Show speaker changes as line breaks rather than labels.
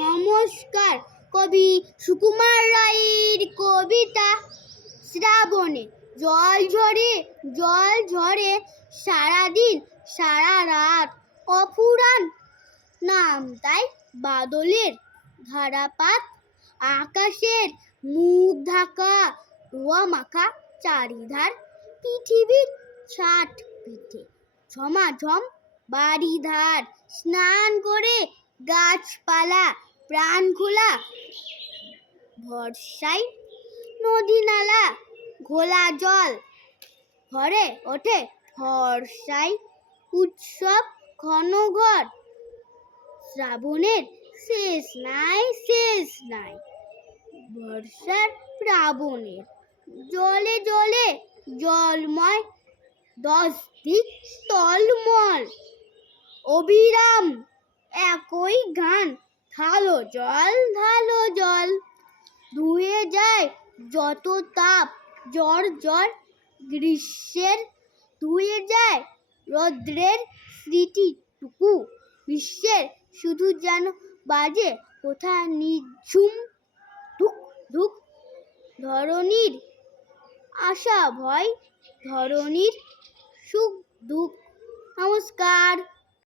নমস্কার। কবি সুকুমার রায়ের কবিতা শ্রাবণে, জল ঝরে জল ঝরে, সারাদিন, সারা রাত। অফুরান নাম তাই বাদলের ধারাপাত। আকাশের মুখ ঢাকা, রোয়া মাখা চারিধার। পৃথিবীর ছাট পিঠে ঝমাঝম বাড়িধার। স্নান করে গাছপালা প্রাণ খোলা ভরসায় নদী নালা ঘোলা জল, ভরে ওঠে ভরসায় উৎসব ঘন ঘর শ্রাবণের শেষ নাই শেষ নাই, বর্ষার প্রাবণের। জলে জলে জলময় দশ দিক তলমল, অবিরাম একই গান। ঢালো জল ঢালো জল, ধুয়ে যায় যত তাপ। জ্বর জ্বর, গ্রীষ্মের ধুয়ে যায় রৌদ্রের স্মৃতিটুকু। গ্রীষ্মের শুধু যেন বাজে কোথা নিঝুম ধুক ধুক ধরনীর আশা, ভয় ধরনীর সুখ, দুঃখ। নমস্কার।